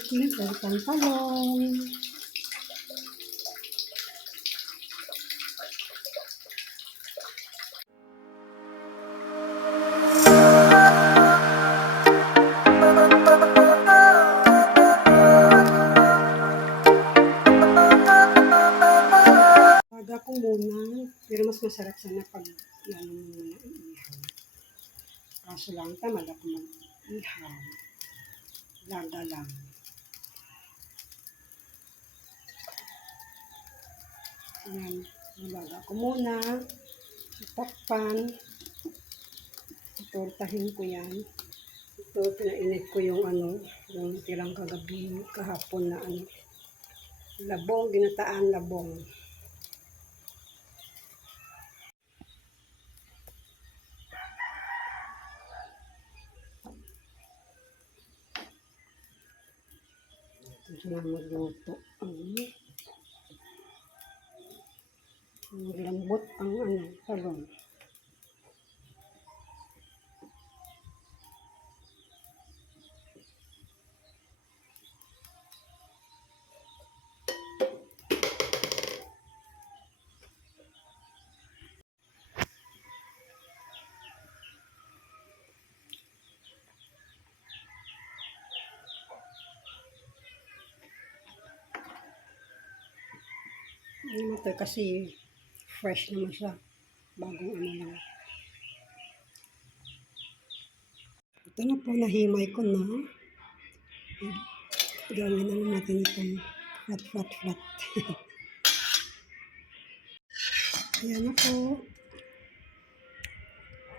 Balikan talong. Baga ko muna, pero mas masarap sana pag yan mo muna iihaw. Kaso lang tamad ako mag-ihaw. Laga lang. Yan, nilaga ko muna. Takpan. Tortahin ko yan. Ito, pinainit ko yung ano, yung tirang kagabi, kahapon na ano. Labong, ginataan labong. Ito sila magluto. Ang lambot ang ano, talong. Hindi mo to kasi fresh naman siya. Bagong ano lang. Ito na po, nahimay ko na. Gawin na lang natin itong flat, flat, flat. Ayan na po.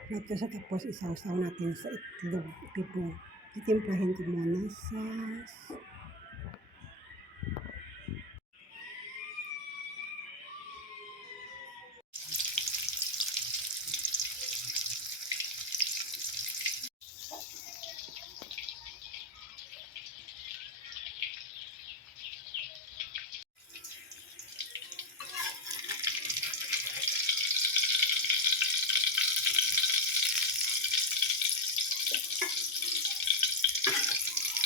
Flat ko siya tapos isaw-saw natin sa itlog. Pipo. Itimplahin ko muna sa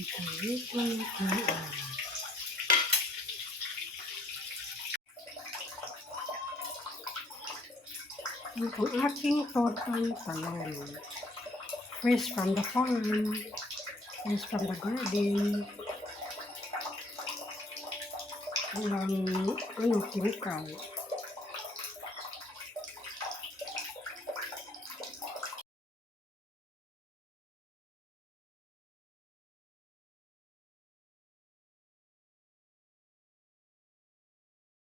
Ang aking tortang talong. Fresh from the farm. Fresh from the garden. Walang ano, chemical.